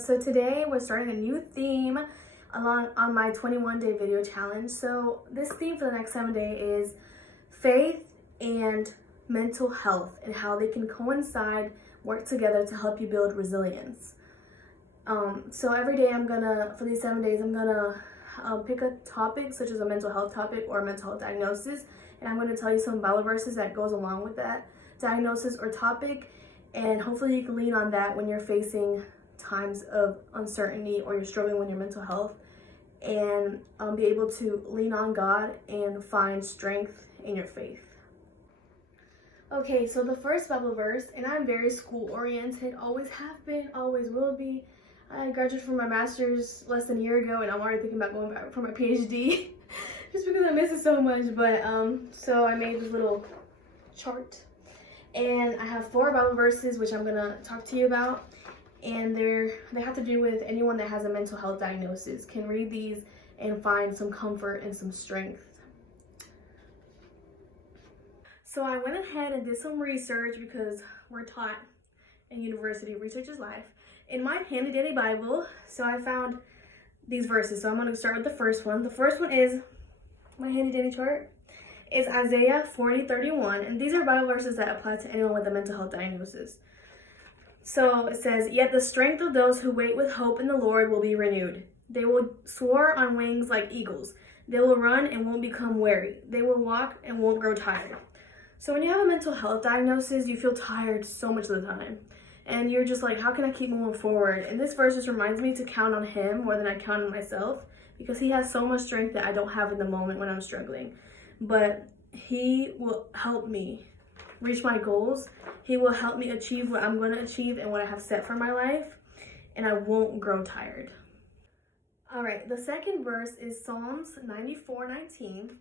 So today we're starting a new theme along on my 21-day video challenge. So this theme for the next 7 days is faith and mental health and how they can coincide, work together to help you build resilience. So every day for these 7 days, I'm gonna pick a topic such as a mental health topic or a mental health diagnosis, and I'm gonna tell you some Bible verses that goes along with that diagnosis or topic, and hopefully you can lean on that when you're facing times of uncertainty or you're struggling with your mental health, and be able to lean on God and find strength in your faith. Okay, so the first Bible verse, and I'm very school oriented, always have been, always will be. I graduated from my master's less than a year ago, and I'm already thinking about going back for my PhD just because I miss it so much. But so I made this little chart, and I have 4 Bible verses which I'm gonna talk to you about, and they have to do with anyone that has a mental health diagnosis can read these and find some comfort and some strength. So I went ahead and did some research because we're taught in university, research is life. In my handy dandy Bible, so I found these verses. So I'm going to start with the first one. The first one is my handy dandy chart. Is Isaiah 40:31, and these are Bible verses that apply to anyone with a mental health diagnosis. So it says, "Yet the strength of those who wait with hope in the Lord will be renewed. They will soar on wings like eagles. They will run and won't become weary. They will walk and won't grow tired." So when you have a mental health diagnosis, you feel tired so much of the time. And you're just like, how can I keep moving forward? And this verse just reminds me to count on him more than I count on myself, because he has so much strength that I don't have in the moment when I'm struggling. But he will help me reach my goals. He will help me achieve what I'm going to achieve and what I have set for my life. And I won't grow tired. All right, the second verse is Psalms 94:19.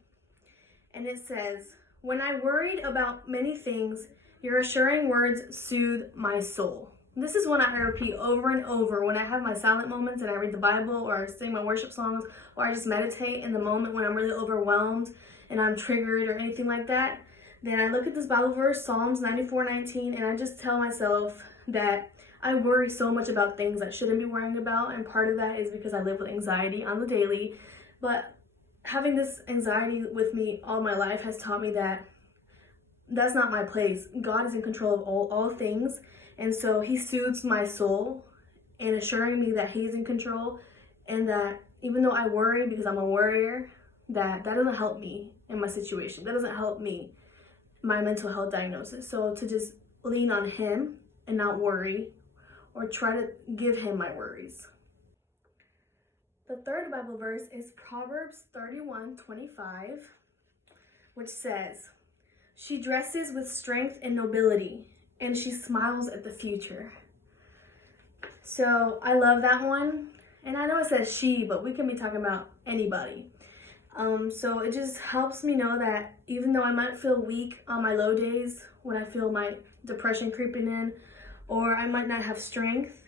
And it says, "When I worried about many things, your assuring words soothe my soul." This is one I repeat over and over when I have my silent moments and I read the Bible or I sing my worship songs or I just meditate in the moment when I'm really overwhelmed and I'm triggered or anything like that. Then I look at this Bible verse, Psalms 94:19, and I just tell myself that I worry so much about things I shouldn't be worrying about, and part of that is because I live with anxiety on the daily. But having this anxiety with me all my life has taught me that that's not my place. God is in control of all things, and so he soothes my soul and assuring me that he's in control, and that even though I worry because I'm a worrier, that doesn't help me in my situation. That doesn't help me, my mental health diagnosis. So to just lean on him and not worry or try to give him my worries. The third Bible verse is Proverbs 31:25, which says, "She dresses with strength and nobility, and she smiles at the future." So I love that one. And I know it says she, but we can be talking about anybody. So it just helps me know that even though I might feel weak on my low days, when I feel my depression creeping in, or I might not have strength,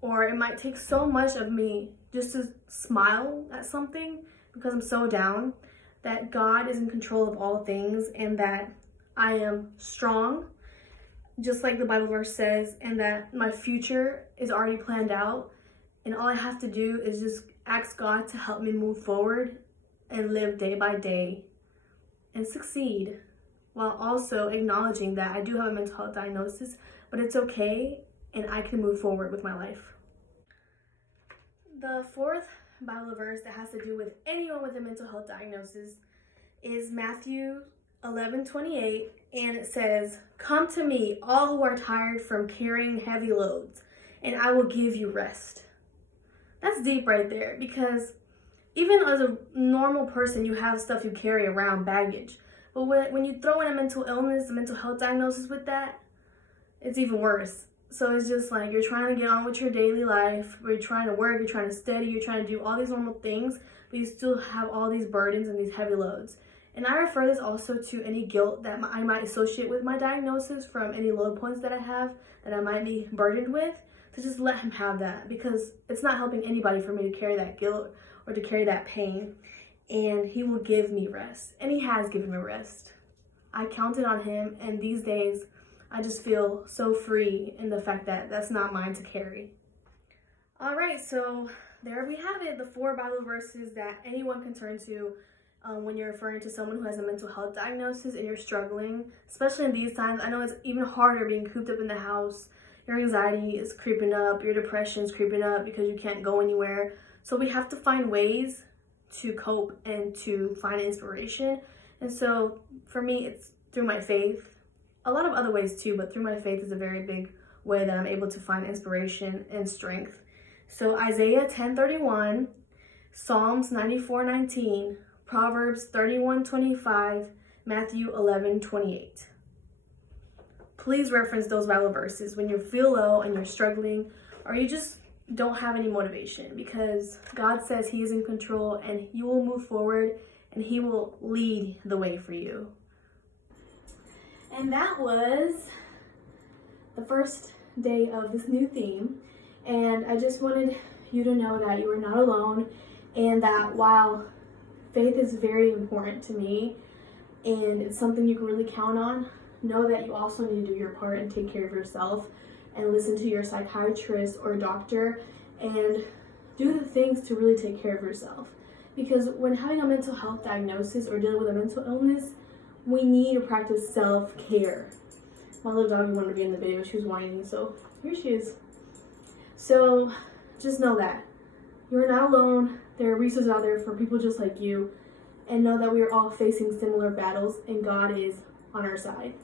or it might take so much of me just to smile at something because I'm so down, that God is in control of all things and that I am strong, just like the Bible verse says, and that my future is already planned out, and all I have to do is just ask God to help me move forward and live day by day and succeed, while also acknowledging that I do have a mental health diagnosis, but it's okay and I can move forward with my life. The fourth Bible verse that has to do with anyone with a mental health diagnosis is Matthew 11:28, and it says, "Come to me, all who are tired from carrying heavy loads, and I will give you rest." That's deep right there, because even as a normal person, you have stuff you carry around, baggage. But when you throw in a mental illness, a mental health diagnosis with that, it's even worse. So it's just like you're trying to get on with your daily life, where you're trying to work, you're trying to study, you're trying to do all these normal things, but you still have all these burdens and these heavy loads. And I refer this also to any guilt that I might associate with my diagnosis from any low points that I have that I might be burdened with, to just let him have that, because it's not helping anybody for me to carry that guilt or to carry that pain. And he will give me rest, and he has given me rest. I counted on him, and these days I just feel so free in the fact that that's not mine to carry. All right, so there we have it, the 4 Bible verses that anyone can turn to when you're referring to someone who has a mental health diagnosis and you're struggling, especially in these times. I know it's even harder being cooped up in the house. Your anxiety is creeping up, your depression is creeping up because you can't go anywhere. So we have to find ways to cope and to find inspiration. And so for me, it's through my faith. A lot of other ways too, but through my faith is a very big way that I'm able to find inspiration and strength. So Isaiah 10:31, Psalms 94:19, Proverbs 31:25, Matthew 11:28. Please reference those Bible verses when you feel low and you're struggling, or you just don't have any motivation, because God says He is in control and you will move forward and He will lead the way for you. And that was the first day of this new theme. And I just wanted you to know that you are not alone, and that while faith is very important to me and it's something you can really count on, know that you also need to do your part and take care of yourself and listen to your psychiatrist or doctor and do the things to really take care of yourself. Because when having a mental health diagnosis or dealing with a mental illness, we need to practice self-care. My little doggy wanted to be in the video. She was whining, so here she is. So just know that you're not alone. There are resources out there for people just like you, and know that we are all facing similar battles and God is on our side.